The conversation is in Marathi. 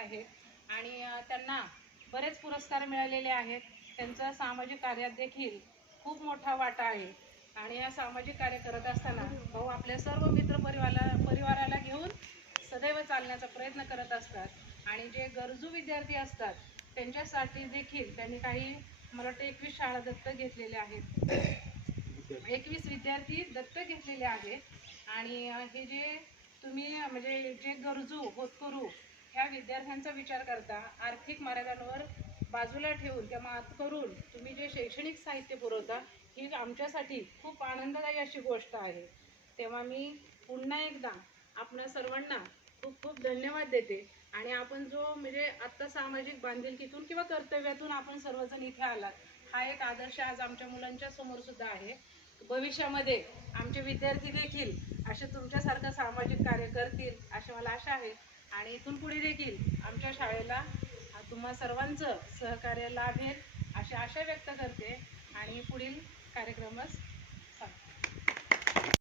आहेत आणि त्यांना बरेच पुरस्कार मिळालेले आहेत। त्यांचा सामाजिक कार्यात देखील खूप मोठा वाटा आहे आणि या सामाजिक कार्य करत असताना भाऊ आपल्या सर्व परिवाराला घेऊन सदैव चालण्याचा प्रयत्न करत असतात आणि जे गरजू विद्यार्थी असतात त्यांच्यासाठी देखील त्यांनी काही मला वाटतं 21 शाळा दत्तक घेतलेल्या आहेत, 21 विद्यार्थी दत्तक घेतलेले आहेत आणि हे जे तुम्ही म्हणजे जे गरजू होतकरू ह्या विद्यार्थ्यांचा विचार करता आर्थिक मर्यादांवर बाजूला ठेवून किंवा मात करून तुम्ही जे शैक्षणिक साहित्य पुरवता ही आमच्यासाठी खूप आनंददायी अशी गोष्ट आहे। तेव्हा मी पुन्हा एकदा आपणा सर्वांना खूप खूप धन्यवाद देते आणि आपण जो म्हणजे आत्ता सामाजिक बांधिलकीतून किंवा कर्तव्यातून आपण सर्वजण इथे आलात हा एक आदर्श आज आमच्या मुलांच्या समोर सुद्धा आहे। भविष्यामध्ये आमचे विद्यार्थी देखील असे तुमच्यासारखं सामाजिक कार्य करतील अशी मला आशा आहे आणि इथून पुढे देखील आमच्या शाळेला तुम्हा सर्वांचं सहकार्य लाभेल अशी आशा व्यक्त करते आणि पुढील कार्यक्रमास